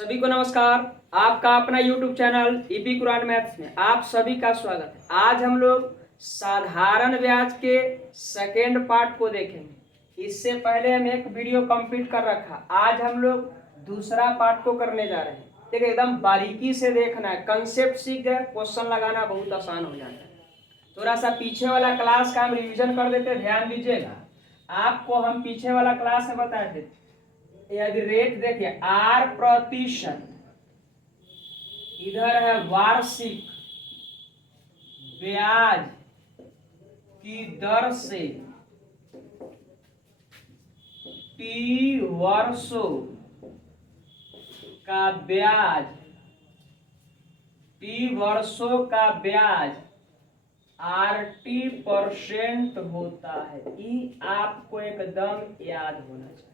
सभी को नमस्कार। आपका अपना YouTube channel EP Quran maths में आप सभी का स्वागत है। आज हम लोग साधारण ब्याज के सेकेंड पार्ट को देखेंगे। इससे पहले हम एक वीडियो कंप्लीट कर रखा, आज हम लोग दूसरा पार्ट को करने जा रहे हैं। देखिए एकदम बारीकी से देखना है, कंसेप्ट सीख गए, क्वेश्चन लगाना बहुत आसान हो जाता है। थोड़ा सा पीछे वाला क्लास का हम रिविजन कर देते, ध्यान दीजिएगा। आपको हम पीछे वाला क्लास में बताए थे, यदि रेट देखिए आर प्रतिशत, इधर है वार्षिक ब्याज की दर से टी वर्षों का ब्याज, टी वर्षों का ब्याज RT% होता है। ये आपको एकदम याद होना चाहिए।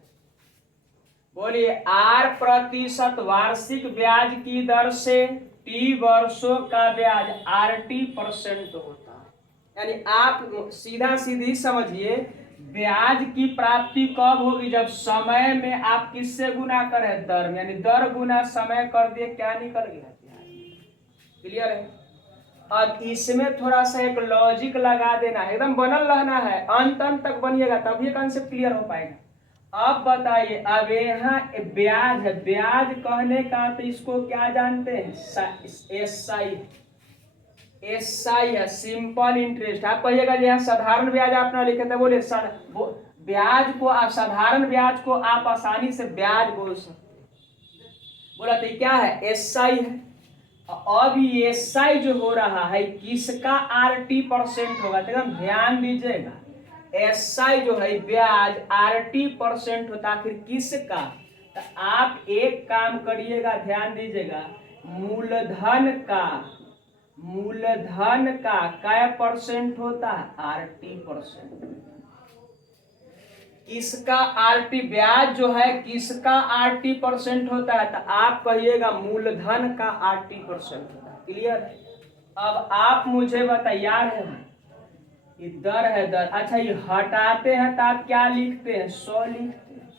बोलिए, आर प्रतिशत वार्षिक ब्याज की दर से टी वर्षों का ब्याज RT% होता है। यानी आप सीधा सीधी समझिए, ब्याज की प्राप्ति कब होगी? जब समय में आप किससे गुना करें? दर में, यानी दर गुना समय कर दिए, क्या निकल गया? ब्याज। क्लियर है? अब इसमें थोड़ा सा एक लॉजिक लगा देना है, एकदम बनल रहना है, अंत तक बनिएगा तब ये कंसेप्ट क्लियर हो पाएगा। अब बताइए, अब यहाँ ब्याज है, ब्याज कहने का तो इसको क्या जानते हैं? एसआई है, सिंपल इंटरेस्ट। आप कहिएगा यहाँ साधारण ब्याज आप ना लिखे थे, बोले ब्याज को आप, साधारण ब्याज को आप आसानी से ब्याज बोल सकते। बोला तो क्या है? एसआई है। अब एसआई जो हो रहा है किसका RT% होगा? तो एकदम ध्यान दीजिएगा, एसआई जो है ब्याज RT% होता, आखिर किसका? तो आप एक काम करिएगा, ध्यान दीजिएगा, मूलधन का क्या परसेंट होता है? RT%। किसका RT, ब्याज जो है किसका RT% होता है? तो आप कहिएगा मूलधन का RT% होता है। क्लियर है? अब आप मुझे बताइए, यार है ये दर है, दर। अच्छा, ये हटाते हैं तो आप क्या लिखते हैं? 100 लिखते हैं।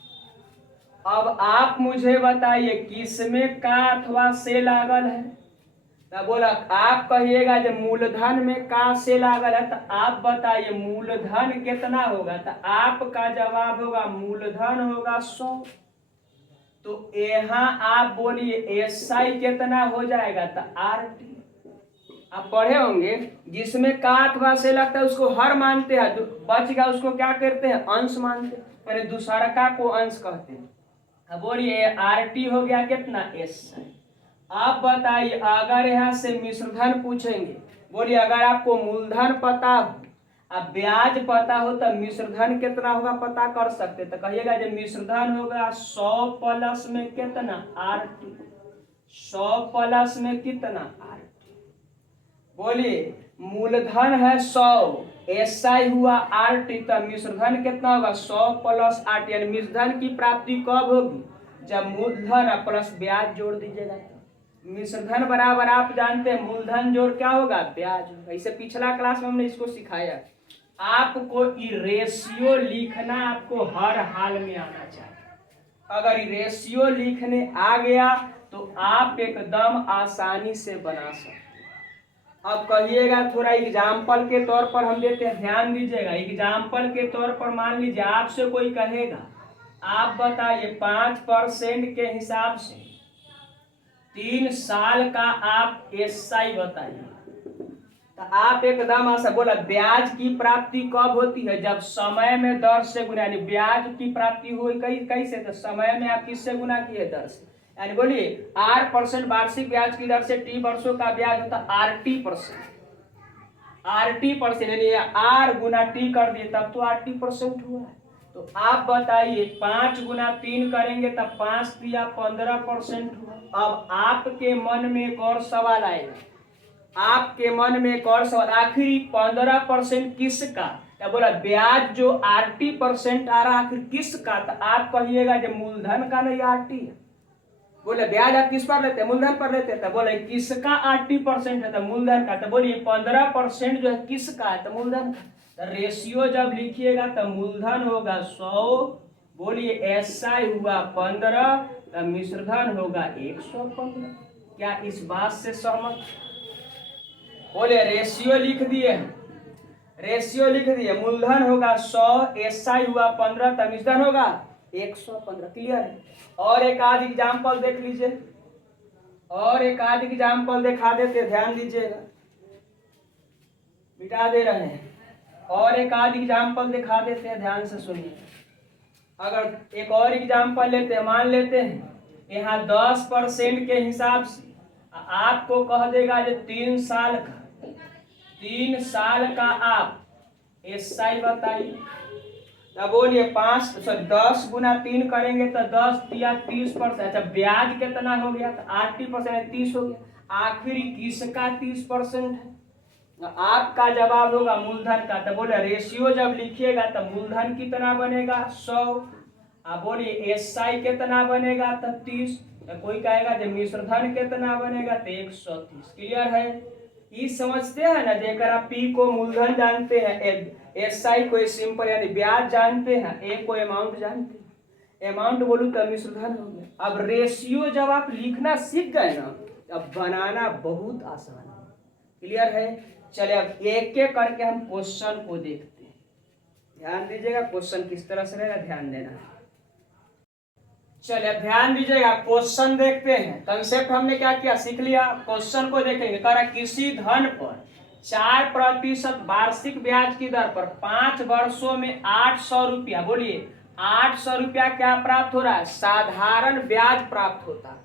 अब आप मुझे बताइए किसमें का अथवा से लागल है? तो बोला आप कहिएगा जब मूलधन में का से लागल है, तो आप बताइए मूलधन कितना होगा? तो आपका जवाब होगा मूलधन होगा 100। तो यहाँ आप बोलिए एसआई कितना हो जाएगा? तो RT। आप पढ़े होंगे, जिसमें का अथवा से लगता है उसको हर मानते हैं, जो बच गया उसको क्या करते हैं? अंश मानते हैं, यानी दूसरका को अंश कहते हैं। अब बोलिए RT हो गया कितना? SI। आप बताइए, अगर यहाँ से मिश्रधन पूछेंगे, बोलिए अगर आपको मूलधन पता हो, अब ब्याज पता हो, तो मिश्रधन कितना होगा पता कर सकते। तो कहिएगा जब मिश्रधन होगा 100 प्लस में कितना? RT। 100 प्लस में कितना? RT। बोलिए मूलधन है 100, एसआई हुआ RT, तो मिश्रधन कितना होगा? 100 प्लस RT। यानी मिश्रधन की प्राप्ति कब होगी? जब मूलधन प्लस ब्याज जोड़ दीजिएगा। मिश्रधन बराबर आप जानते हैं मूलधन जोड़ क्या होगा? ब्याज होगा। इसे पिछला क्लास में हमने इसको सिखाया। आपको रेशियो लिखना आपको हर हाल में आना चाहिए। अगर रेशियो लिखने आ गया तो आप एकदम आसानी से बना सकते। अब कहिएगा, थोड़ा एग्जाम्पल के तौर पर हम देते हैं, ध्यान दीजिएगा। एग्जाम्पल के तौर पर मान लीजिए आपसे कोई कहेगा, आप बताइए 5% के हिसाब से 3 साल का आप एसआई बताइए। तो आप एकदम ऐसा बोला, ब्याज की प्राप्ति कब होती है? जब समय में दर से गुना, यानी ब्याज की प्राप्ति हुई कैसे? तो समय में आप किससे गुना किए? दर से। यानी बोलिए R% वार्षिक ब्याज की दर से टी वर्षों का ब्याज होता RT%। यानी R गुना T कर दिए तब तो RT% हुआ है। तो आप बताइए 5 गुना 3 करेंगे तब 5 दिया 15% हुआ। अब आपके मन में एक और सवाल आएगा, आपके मन में एक और सवाल, आखिर 15% किसका? क्या बोला? ब्याज जो RT% आ रहा आखिर किसका? तो आप कहिएगा जब मूलधन का नहीं RT है। बोले ब्याज आप किस पर लेते हैं? मूलधन पर लेते हैं। तो बोले किसका RT% है? तो मूलधन का। तो बोलिए 15% जो है किसका है? तो मूलधन का। तो रेशियो जब लिखिएगा तो मूलधन होगा 100, बोलिए एसआई हुआ 15, तो मिश्र धन होगा 115। क्या इस बात से सहमत? बोले रेशियो लिख दिए, रेशियो लिख दिए। मूलधन होगा 100, एसआई हुआ 15, तो मिश्र धन होगा 115। क्लियर है? और एक आध एग्जाम्पल देख लीजिए, और एक आध एग्जाम्पल दिखा देते, ध्यान दीजिएगा, मिटा दे रहे हैं। और एक आध एग्जाम्पल दिखा देते हैं, ध्यान से सुनिए। अगर एक और एग्जाम्पल लेते हैं, मान लेते हैं यहाँ 10% के हिसाब से आपको कह देगा जो 3 साल का आप एसआई बताइए। अब बोलिए 10 गुना 3 करेंगे तो 10 या 30%। अच्छा, ब्याज कितना हो गया? तो 80% 30 हो गया। आखिर किसका 30% है? आपका जवाब होगा मूलधन का। तो बोले रेशियो जब लिखिएगा तो मूलधन कितना बनेगा? 100। आप बोलिए एसआई कितना बनेगा? तो 30। तो कोई कहेगा जब मिश्र धन कितना बनेगा? तो 130। क्लियर है? ये समझते हैं ना, जेकर आप पी को मूलधन जानते हैं, एसआई को सिंपल यानी ब्याज जानते हैं, ए को अमाउंट जानते हैं। अमाउंट बोलूं तो मिश्र धन हो गया। अब रेशियो जब आप लिखना सीख गए ना, अब बनाना बहुत आसान है। क्लियर है? चलिए अब एक एक करके हम क्वेश्चन को देखते हैं। ध्यान दीजिएगा क्वेश्चन किस तरह से रहेगा, ध्यान देना। चलिए ध्यान दीजिएगा, क्वेश्चन देखते हैं। कंसेप्ट हमने क्या किया, सीख लिया। क्वेश्चन को देखेंगे। कह रहा किसी धन पर 4% वार्षिक ब्याज की दर पर 5 वर्षों में 800 रुपया, बोलिए 800 रुपया क्या प्राप्त हो रहा है? साधारण ब्याज प्राप्त होता है।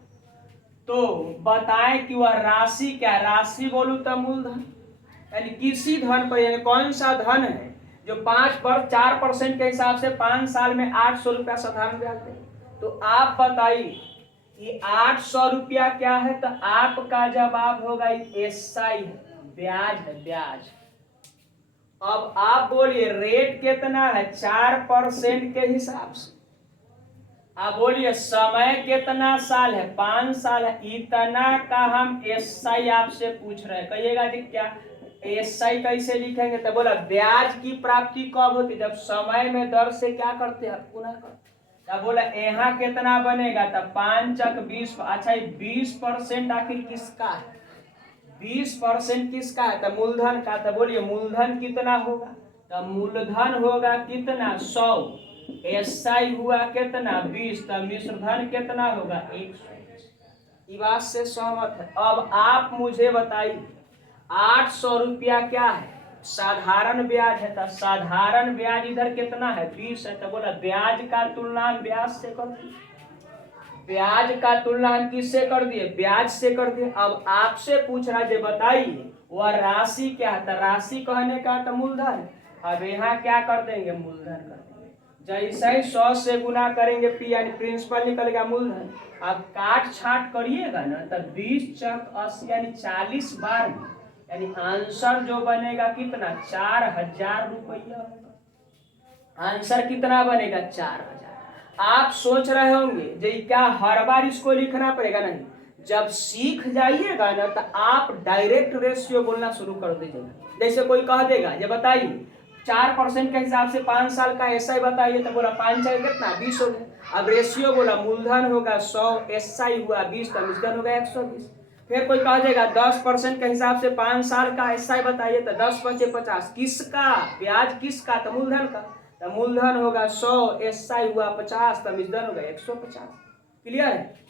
तो बताएं कि वह राशि क्या? राशि बोलूं तो मूलधन, यानी किसी धन पर, यानी कौन सा धन है जो 4% के हिसाब से 5 साल में 800 रुपया साधारण ब्याज दे। तो आप बताइए कि 800 रुपया क्या है? तो आपका जवाब होगा एसआई है, ब्याज है, ब्याज। अब आप बोलिए रेट कितना है? 4% के हिसाब से। आप बोलिए समय कितना साल है? 5 साल है। इतना का हम एसआई आपसे पूछ रहे हैं। कहिएगा जी क्या एसआई कैसे लिखेंगे? तो बोला ब्याज की प्राप्ति कब होती? जब समय में दर से क्या करते हैं, गुना करते। तब बोला यहाँ कितना बनेगा? तब 5 × 20। अच्छा 20% आखिर किसका है? 20% किसका है? तब मूलधन का। तब बोलिए मूलधन कितना होगा? तब मूलधन होगा कितना? 100। एसआई हुआ कितना? 20। तब मिश्र धन कितना होगा? 120। ये बात से सहमत है? अब आप मुझे बताइए 800 रुपया क्या है? साधारण ब्याज है। तो साधारण ब्याज इधर कितना है? 20 है। तो बोला ब्याज का तुलना ब्याज से कर दिए, ब्याज का तुलना हम किससे कर दिए? ब्याज से कर दिए। अब आपसे पूछ रहा है बताइए वह राशि क्या है? तो राशि कहने का तो मूलधन। अब यहाँ क्या कर देंगे? मूलधन कर देंगे। जैसे ही 100 से गुना करेंगे पी यानी प्रिंसिपल निकलेगा मूलधन। अब काट छाट करिएगा ना तो 20 × 80 यानी 40 बार में, यानी आंसर जो बनेगा कितना? 4000 रुपया होगा। आंसर कितना बनेगा? 4000। आप सोच रहे होंगे जे क्या हर बार इसको लिखना पड़ेगा? नहीं, जब सीख जाइएगा ना तो आप डायरेक्ट रेशियो बोलना शुरू कर दीजिएगा। जैसे कोई कह देगा ये बताइए 4% के हिसाब से 5 साल का एसआई बताइए। तो बोला 5 × कितना? 20 हो गया। अब रेशियो बोला मूलधन होगा 100, एसआई हुआ 20, तो मिश्र होगा 120। फिर कोई कह देगा 10% के हिसाब से 5 साल का एसआई बताइए। तो 10 × 5 = 50। किसका ब्याज? किसका? तो मूलधन का। तो मूलधन होगा 100, एसआई हुआ 50, तो मिश्र होगा 150। क्लियर है?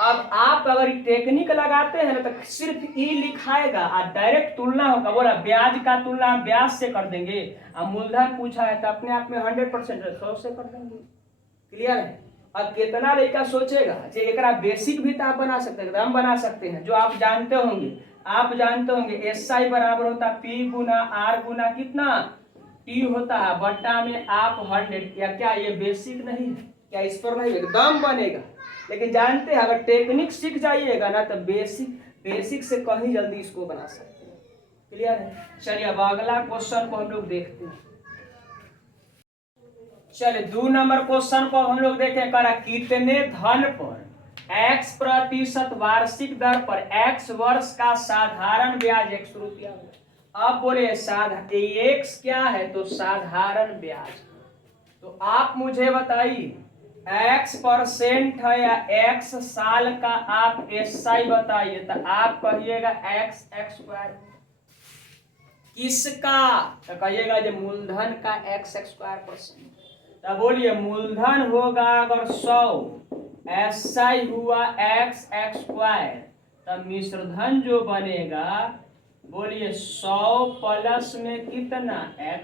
अब आप अगर टेक्निक लगाते हैं ना तो सिर्फ ई लिखाएगा और डायरेक्ट तुलना होगा। बोला ब्याज का तुलना हम ब्याज से कर देंगे। अब मूलधन पूछा है तो अपने आप में 100% 100 से कर देंगे। क्लियर है? अब कितना लड़का सोचेगा जे एकरा बेसिक भी तो आप बना सकते हैं, हम बना सकते हैं जो आप जानते होंगे। आप जानते होंगे एसआई बराबर होता पी × आर × कितना? टी होता है बट्टा में आप 100। या क्या ये बेसिक नहीं है? क्या इस पर नहीं एकदम बनेगा? लेकिन जानते हैं अगर टेक्निक सीख जाइएगा ना तो बेसिक से कहीं जल्दी इसको बना सकते हैं। क्लियर है? चलिए अब अगला क्वेश्चन को हम लोग देखते हैं। चलिए 2 नंबर क्वेश्चन को हम लोग देखें। करा कितने धन पर x% वार्षिक दर पर x वर्ष का साधारण ब्याज 100 रुपया। अब बोले x क्या है? तो साधारण ब्याज। तो आप मुझे बताइए x% है या x साल का आप SI बताइए, तो आप कहिएगा x² किसका, तो कहिएगा जो मूलधन का x²%। तो बोलिए मूलधन होगा अगर 100, SI हुआ x², तब मिश्रधन जो बनेगा बोलिए 100 प्लस में कितना x।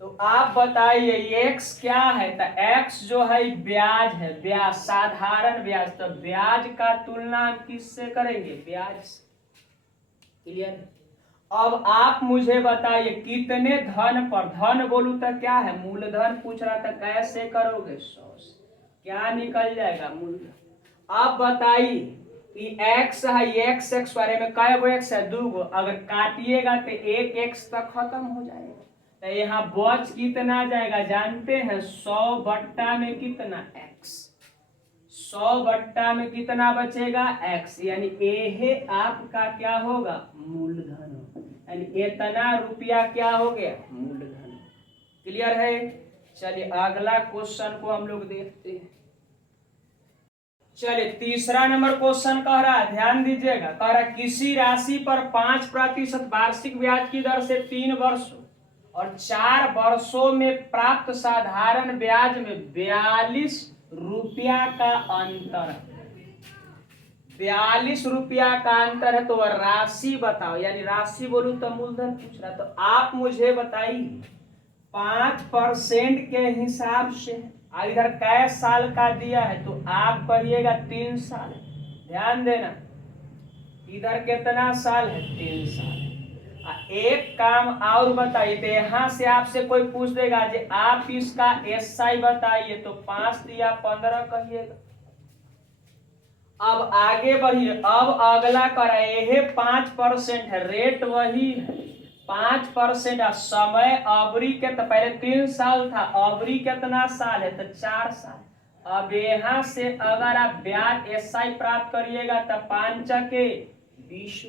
तो आप बताइए x क्या है, तो x जो है ब्याज है, ब्याज साधारण ब्याज। तो ब्याज का तुलना हम किससे करेंगे, ब्याज से। क्लियर। अब आप मुझे बताइए कितने धन पर, धन बोलूं तो क्या है मूलधन पूछ रहा था, कैसे करोगे 100 से क्या निकल जाएगा मूलधन। अब बताइए कि x है, x बारे में कै गो x है, 2 गो, अगर काटिएगा तो एक x तक खत्म हो जाएगा। तो यहाँ बच कितना जाएगा जानते हैं, 100 बट्टा में कितना x, 100 बट्टा में कितना बचेगा x, यानी ये आपका क्या होगा मूलधन, यानी इतना रुपया क्या हो गया मूलधन। क्लियर है। चलिए अगला क्वेश्चन को हम लोग देखते हैं। चलिए तीसरा नंबर क्वेश्चन कह रहा है, ध्यान दीजिएगा, कह रहा है किसी राशि पर 5% वार्षिक ब्याज की दर से 3 वर्षों और 4 वर्षों में प्राप्त साधारण ब्याज में 42 रुपया का अंतर, 42 रुपया का अंतर है। तो वह राशि बताओ, यानी राशि बोलूं तो मूलधन पूछ रहा। तो आप मुझे बताइए 5% के हिसाब से इधर कै साल का दिया है, तो आप कहिएगा 3 साल। ध्यान देना इधर कितना साल है, 3 साल। एक काम और बताइए, तो यहाँ से आपसे कोई पूछ देगा जी आप इसका SI बताइए, तो 5 दिया 15 कहिएगा। अब आगे बढ़िए, अब अगला कराए 5% है, रेट वही है 5%। समय अवधि के, तो पहले 3 साल था, अवधि कितना साल है, तो 4 साल। अब यहाँ से अगर आप ब्याज SI प्राप्त करिएगा तो 5 के 20।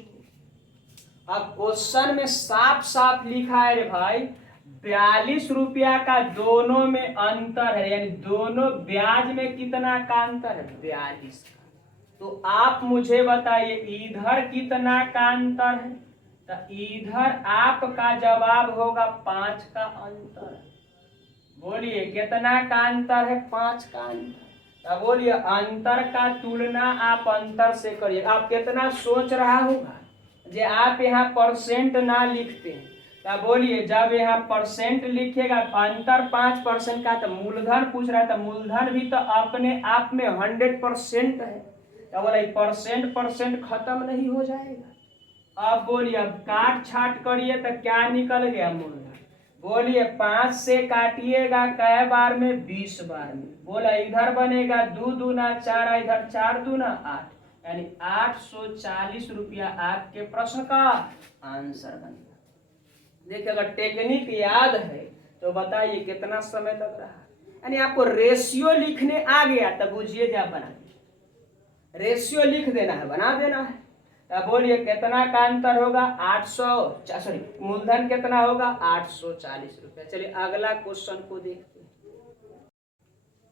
अब क्वेश्चन में साफ साफ लिखा है रे भाई 42 रुपया का दोनों में अंतर है, यानी दोनों ब्याज में कितना का अंतर है 42 का। तो आप मुझे बताइए इधर कितना का अंतर है, तो इधर आपका जवाब होगा 5 का अंतर। बोलिए कितना का अंतर है, 5 का अंतर। तो बोलिए अंतर का तुलना आप अंतर से करिए। आप कितना सोच रहा होगा जे आप यहाँ परसेंट ना लिखते हैं, तो बोलिए जब यहाँ परसेंट लिखेगा अंतर 5% का, तो मूलधन पूछ रहा है, तो मूलधन भी तो अपने आप में 100% है, तो बोला परसेंट खत्म नहीं हो जाएगा। अब बोलिए अब काट छाट करिए तो क्या निकल गया मूलधन। बोलिए 5 से काटिएगा कै बार में, 20 बार में। बोला इधर बनेगा 2 दूना 4, इधर 4 दूना 8, यानी 840 रुपया आपके प्रश्न का आंसर बन गया। देखिए अगर टेक्निक याद है तो बताइए कितना समय लग रहा है, यानी आपको रेशियो लिखने आ गया तब बुझिए क्या बना, रेशियो लिख देना है, बना देना है। अब बोलिए कितना का अंतर होगा 800, मूलधन कितना होगा 840 रुपया। चलिए अगला क्वेश्चन को देखते हैं।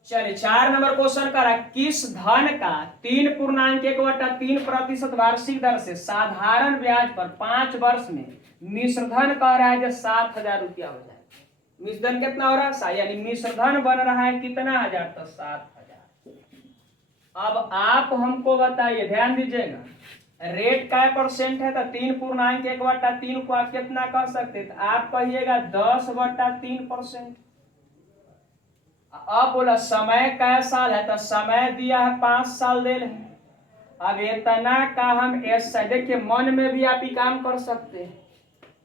चलिए 4 नंबर क्वेश्चन का किस धन का 3.1/3% वार्षिक दर से साधारण ब्याज पर 5 वर्ष में मिश्रधन कह रहा है जो 7,000 रुपया हो जाए। मिश्रधन कितना हो रहा है, यानी मिश्रधन बन रहा है कितना हजार, तो 7,000। अब आप हमको बताइए, ध्यान दीजिएगा रेट क्या परसेंट है, तो 3.1/3 को आप कितना कर सकते हैं, तो आप कहिएगा 10/3%। अब बोला समय कै साल है, तो समय दिया है 5 साल दे रहे। अब इतना का हम SI, देखिए मन में भी आप ही काम कर सकते हैं,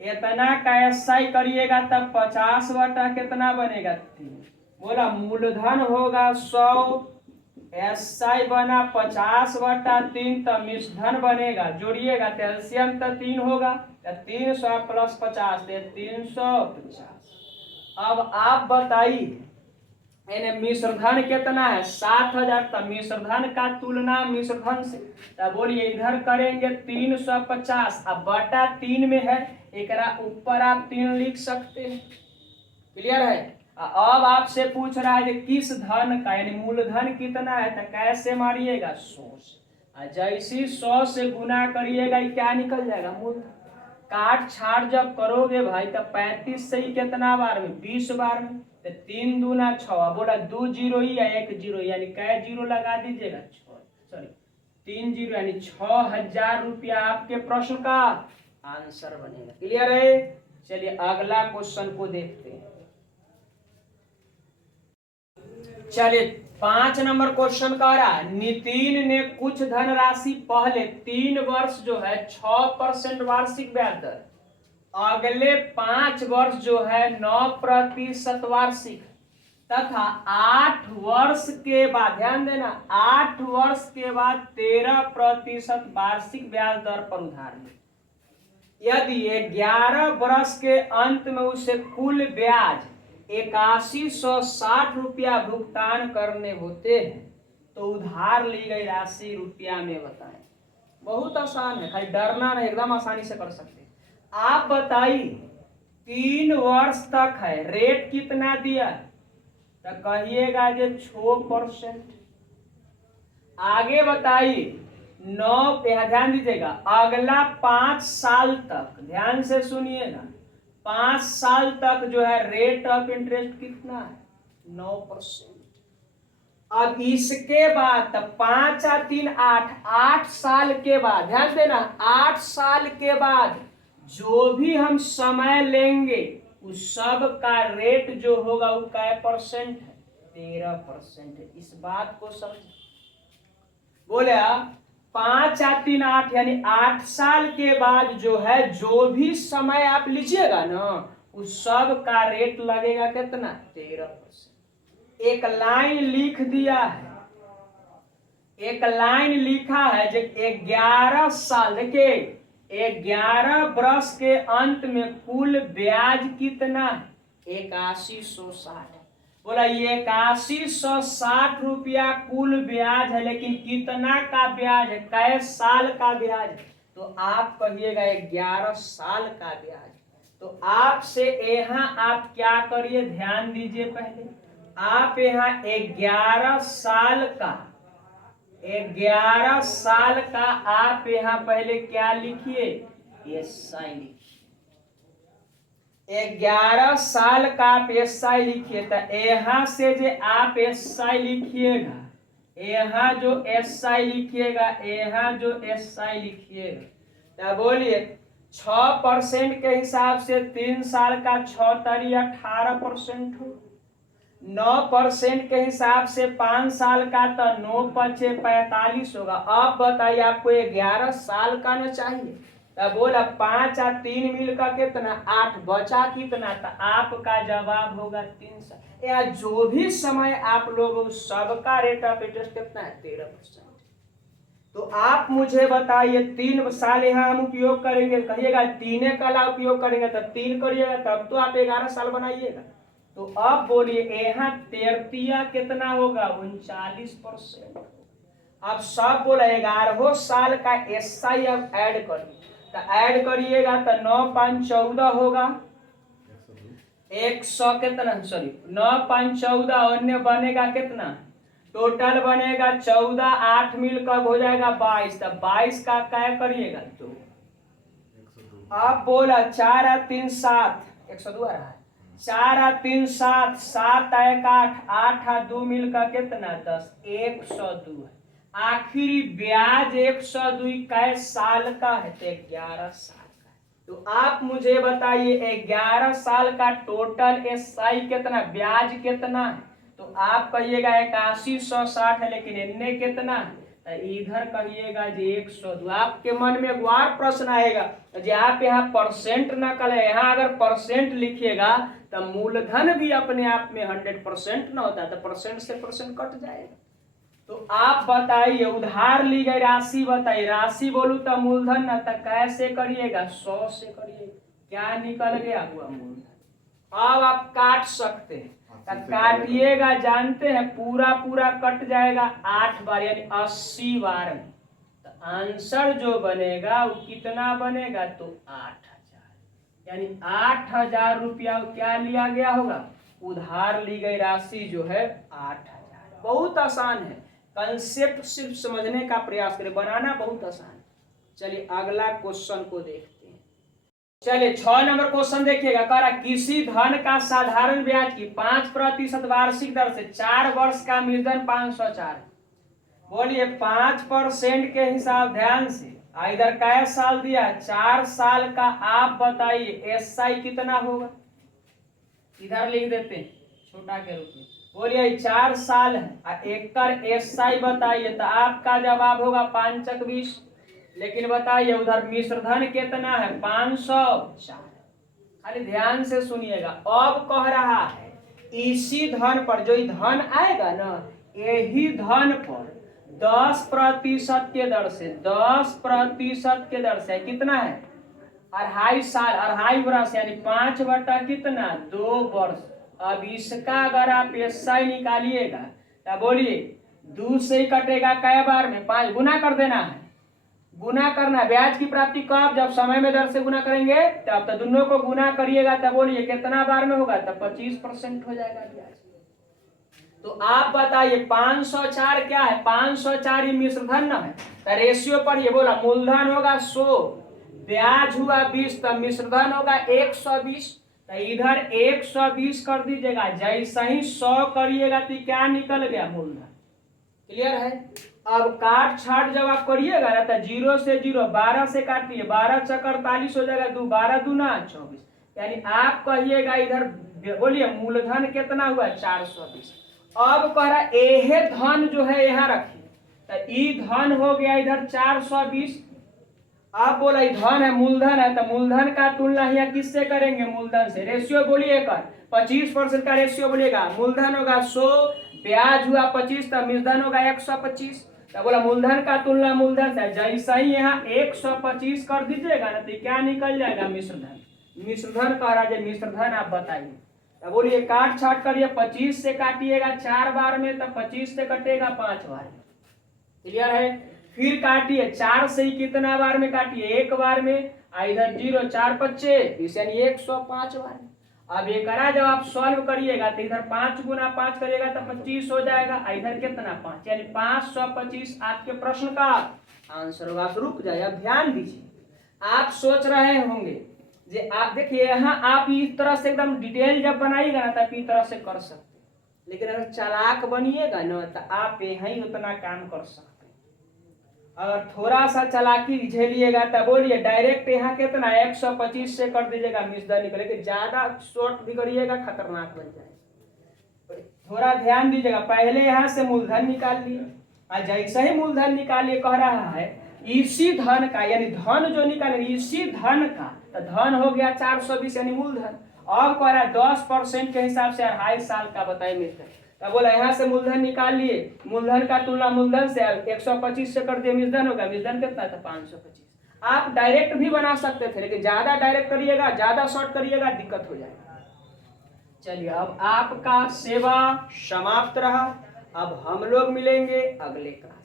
इतना का SI करिएगा तब 50 बटा कितना बनेगा 3। बोला मूलधन होगा 100, SI बना 50/3, तो मिश्रधन बनेगा, जोड़िएगा तो एलसीएम तो 3 होगा, तो 300 + 50 350। अब आप बताइए मिश्रधन कितना है 7,000, तो मिश्रधन का तुलना मिश्रधन से, तो बोलिए इधर करेंगे 350, अब बटा 3 में है, एक ऊपर आप 3 लिख सकते हैं। क्लियर है। अब आपसे पूछ रहा है कि किस धन का यानी मूलधन कितना है, तो कैसे मारिएगा 100 से। जैसी 100 से गुना करिएगा क्या निकल जाएगा मूलधन। काट छाट जब करोगे भाई तो 35 से ही कितना बार में 20 बार में, तो 3 दूना 6, बोला 2 जीरो ही या 1 जीरो, यानी कै जीरो लगा दीजिएगा 6, सॉरी 3 जीरो, यानी 6000 रुपया आपके प्रश्न का आंसर बनेगा। क्लियर है। चलिए अगला क्वेश्चन को देखते हैं। चलिए 5 नंबर क्वेश्चन कह रहा है नितिन ने कुछ धनराशि पहले 3 वर्ष जो है 6% वार्षिक ब्याज दर, अगले 5 वर्ष जो है 9% वार्षिक तथा 8 वर्ष के बाद, ध्यान देना 8 वर्ष के बाद 13% वार्षिक ब्याज दर पर उधार ले। यदि 11 वर्ष के अंत में उसे कुल ब्याज 8160 रुपया भुगतान करने होते हैं तो उधार ली गई राशि रुपया में बताएं। बहुत आसान है, खाली डरना नहीं, एकदम आसानी से कर सकते हैं। आप बताइए 3 वर्ष तक है, रेट कितना दिया है, तो कहिएगा जो 6%। आगे बताइए 9, ध्यान दीजिएगा, अगला 5 साल तक, ध्यान से सुनिएगा, 5 साल तक जो है रेट ऑफ इंटरेस्ट कितना है 9%। अब इसके बाद 5 और 3 8, 8 साल के बाद, ध्यान देना 8 साल के बाद जो भी हम समय लेंगे उस सब का रेट जो होगा वो क्या परसेंट है, 13% है। इस बात को समझ बोले 5 और 3 8, यानी 8 साल के बाद जो है जो भी समय आप लीजिएगा ना उस सब का रेट लगेगा कितना 13%। एक लाइन लिख दिया है, एक लाइन लिखा है जो 11 साल, देखिए 11 वर्ष के अंत में कुल ब्याज कितना है 8160। बोला ये 8160 रुपया कुल ब्याज है, लेकिन कितना का ब्याज है, कै साल का ब्याज है, तो आप कहिएगा 11 साल का ब्याज। तो आपसे यहाँ आप क्या करिए, ध्यान दीजिए, पहले आप यहाँ 11 साल का, 11 साल का आप यहाँ पहले क्या लिखिए, एसआई लिखिए। 11 साल का आप एसआई लिखिए, तो यहाँ से जो आप एसआई लिखिएगा, यहाँ जो एसआई लिखिएगा, यहाँ जो एसआई लिखिएगा, तो बोलिए 6% के हिसाब से 3 साल का 6 तरी 18% हो, 9% के हिसाब से 5 साल का तो 9 पचे 45 होगा। अब बताइए आपको 11 साल का ना चाहिए, तो बोला 5 और 3 मिल का कितना 8, बचा कितना, तो आपका जवाब होगा 3 साल। या जो भी समय आप लोग सबका रेट ऑफ इंटरेस्ट कितना है 13%। तो आप मुझे बताइए 3 साल यहाँ हम उपयोग करेंगे, कहिएगा 3 कला उपयोग करेंगे, तब 3 करिएगा तब तो आप 11 साल बनाइएगा। तो अब बोलिए यहाँ 13 कितना होगा 39%। अब सब बोला 11 साल का एसआई अब ऐड करिए, तो ऐड करिएगा तो 9 5 14 होगा, 100 कितना, सॉरी 9 5 14, अन्य बनेगा कितना, टोटल बनेगा 14, 8 मिल कब हो जाएगा 22, तो 22 का क्या करिएगा 2। अब बोला 4 और 3 7, 102 रहा है, 4 और 3 7, 7 1 8, 8 और 2 मिल का कितना 10, 102 है। आखिरी ब्याज 102 कै साल का है, तो 11 साल का है। तो आप मुझे बताइए 11 साल का टोटल एसआई कितना, ब्याज कितना है, तो आप कहिएगा 8160 है, लेकिन इनने कितना है, तो इधर कहिएगा जी 102। आपके मन में एक बार प्रश्न आएगा जी आप यहाँ परसेंट न करें, यहाँ अगर परसेंट लिखिएगा तो मूलधन भी अपने आप में 100% न होता, तो परसेंट से परसेंट कट जाएगा। तो आप बताइए उधार ली गई राशि बताइए, राशि बोलू तो मूलधन न, तो कैसे करिएगा 100 से करिए, क्या निकल गया हुआ मूलधन। अब आप काट सकते हैं, तो काटिएगा, जानते हैं पूरा पूरा कट जाएगा 8 बार यानी 80 बार में, तो आंसर जो बनेगा वो कितना बनेगा, तो 8000, यानी 8000 रुपया क्या लिया गया होगा उधार ली गई राशि जो है 8,000। बहुत आसान है, कंसेप्ट सिर्फ समझने का प्रयास करें, बनाना बहुत आसान है। चलिए अगला क्वेश्चन को देखते हैं। चलिए 6 नंबर क्वेश्चन देखिएगा, कह रहा किसी धन का साधारण ब्याज की 5% वार्षिक दर से 4 वर्ष का मूलधन 504। बोलिए 5% के हिसाब, ध्यान से, इधर कै साल दिया, 4 साल का। आप बताइए एसआई कितना होगा, इधर लिख देते हैं छोटा के रूप में। बोलिए 4 साल है, एक एसआई बताइए, तो आपका जवाब होगा 5 × 20। लेकिन बताइए उधर मिश्रधन कितना है, 504। खाली ध्यान से सुनिएगा, अब कह रहा है इसी धन पर, जो धन आएगा ना, यही धन पर 10% के दर से, 10% के दर से कितना है, 2.5 साल, 2.5 वर्ष यानी 5 बटा कितना, 2 वर्ष। अब इसका अगर आप एसआई निकालिएगा तो बोलिए 2 से ही कटेगा कै बार में, 5 गुना कर देना है, गुना करना है। ब्याज की प्राप्ति कब, जब समय में दर से गुना करेंगे तब, तो दोनों को गुना करिएगा तब बोलिए कितना बार में होगा, तब 25% हो जाएगा ब्याज। तो आप बताइए 504 क्या है, 504 ही मिश्रधन ना है, तो रेशियो पर ये बोला मूलधन होगा 100, ब्याज हुआ 20, तब मिश्रधन होगा 120। तो इधर 120 कर दीजिएगा, जैसे ही 100 करिएगा तो क्या निकल गया, मूलधन। क्लियर है। अब काट छाट जब आप करिएगा ना, तो 0 से 0, 12 से काटिए, 12 × 48 हो जाएगा, 12 दूना 24, यानी आप कहिएगा इधर, बोलिए मूलधन कितना हुआ, 420। अब कह रहा एहे धन जो है यहाँ रखिए, तो ई धन हो गया इधर 420। आप बोला धन है, मूलधन है, तो मूलधन का तुलना यहाँ किससे करेंगे, मूलधन से। रेशियो बोलिए कर, 25% का रेशियो बोलिएगा, मूलधन होगा 100, ब्याज हुआ 25, तब मिश्रधन होगा 125। तो बोला मूलधन का तुलना मूलधन से, जैसा ही यहाँ 125 कर दीजिएगा ना, तो क्या निकल जाएगा, मिश्रधन। मिश्रधन कह रहा है, मिश्रधन आप बताइए। तो बोलिए काट छाट करिए, 25 से काटिएगा 4 बार में, तब 25 से कटेगा 5 बार में। क्लियर है। फिर काटिए 4 से ही कितना बार में काटिए, 1 बार में, इधर 0, 4 × 25 यानी 105 बार में। अब एक जब आप सॉल्व करिएगा तो इधर 5 × 5 करिएगा तो 25 हो जाएगा, इधर कितना 5, यानी 525 आपके प्रश्न का आंसर होगा। आप रुक जाए, अब ध्यान दीजिए। आप सोच रहे होंगे जे, आप देखिए यहाँ आप इस तरह से एकदम डिटेल जब बनाइएगा ना, तब इस तरह से कर सकते, लेकिन अगर चालाक बनिएगा ना तो आप यहाँ ही उतना काम कर सकते। अगर थोड़ा सा चालाकी झेलिएगा तो बोलिए डायरेक्ट यहाँ कितना 125 से कर दीजिएगा, मिश्रधन निकले, लेकिन ज्यादा शॉर्ट भी करिएगा खतरनाक बन जाएगा। थोड़ा ध्यान दीजिएगा, पहले यहाँ से मूलधन निकाल लिए, और जैसे ही मूलधन निकालिए, कह रहा है इसी धन का, यानी धन जो निकाले इसी धन का, तो धन हो गया 420 यानी मूलधन। और कह रहा है 10% के हिसाब से 2.5 साल का बताइए मिश्रधन। तो बोला यहाँ से मूलधन निकाल लिए, मूलधन का तुलना मूलधन से 125 से कर दिए, मिश्रधन होगा, मिश्रधन कितना था 525। आप डायरेक्ट भी बना सकते थे, लेकिन ज्यादा डायरेक्ट करिएगा, ज्यादा शॉर्ट करिएगा, दिक्कत हो जाएगा। चलिए अब आपका सेवा समाप्त रहा, अब हम लोग मिलेंगे अगले क्लास।